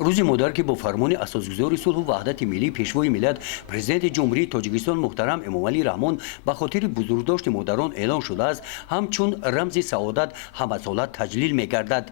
روز مادر که با فرمان اساسگذار صلح و وحدت ملی پیشوای ملت پرزیدنت جمهوری تاجیکستان محترم امامعلی رحمان به خاطر بزرگداشت مادران اعلان شده است همچون رمز سعادت همسالت تجلیل می‌گردد.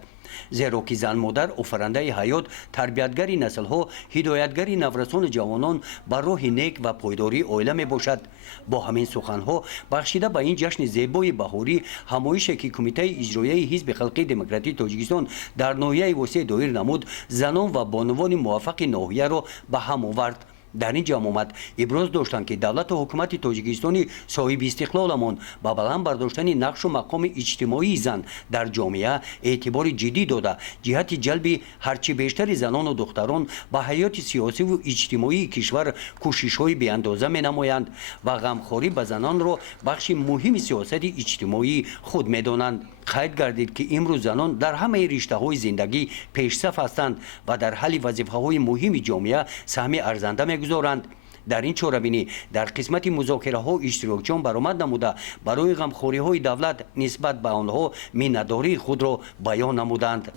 زیرا که زن مادر آفرینده حیات، تربیتگری نسل‌ها، هدایتگری نورسان جوانان بر راه نیک و پایداری عائله میباشد. با همین سخنها بخشیده به این جشن زیبای بهاری همایشی که کمیته اجرایی حزب خلقی دموکراتیک تاجیکستان در ناحیه وسیع دایر نمود، زنان و بانوان موفق ناحیه را به هم آورد. در این جمع آمد ابراز داشتند که دولت و حکومت تاجیکستانی صاحب استقلالمان با بلند برداشتن نقش و مقام اجتماعی زن در جامعه اعتبار جدی داده جهت جلب هرچه بیشتر زنان و دختران به حیات سیاسی و اجتماعی کشور کوشش‌های بی‌اندازه می‌نمایند و غمخواری به زنان را بخش مهم سیاست اجتماعی خود می‌دانند. قید گردید که امروز زنان در همه رشته‌های زندگی پیشرفت هستند و در حل وظیفه‌های مهم جامعه سهم ارزنده می‌گذارند. در این چاره‌بینی در قسمت مذاکره‌ها اشتراکچیان برآمد نموده برای غمخوری‌های دولت نسبت به آنها منتداری خود را بیان نمودند.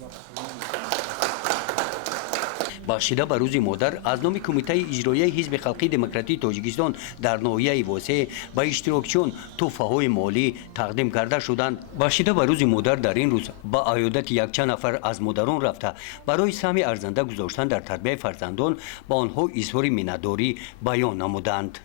بخشیده به روز مادر از نام کمیته اجرایی حزب خلقی دموکراتیک تاجیکستان در ناحیه واسع به اشتراکچیان تحفه‌های مالی تقدیم کرده شدند. بخشیده به روز مادر در این روز با عیادت یک چند نفر از مادران رفته برای سهم ارزنده گذاشتن در تربیت فرزندان با آنها اظهار منتداری بیان نمودند.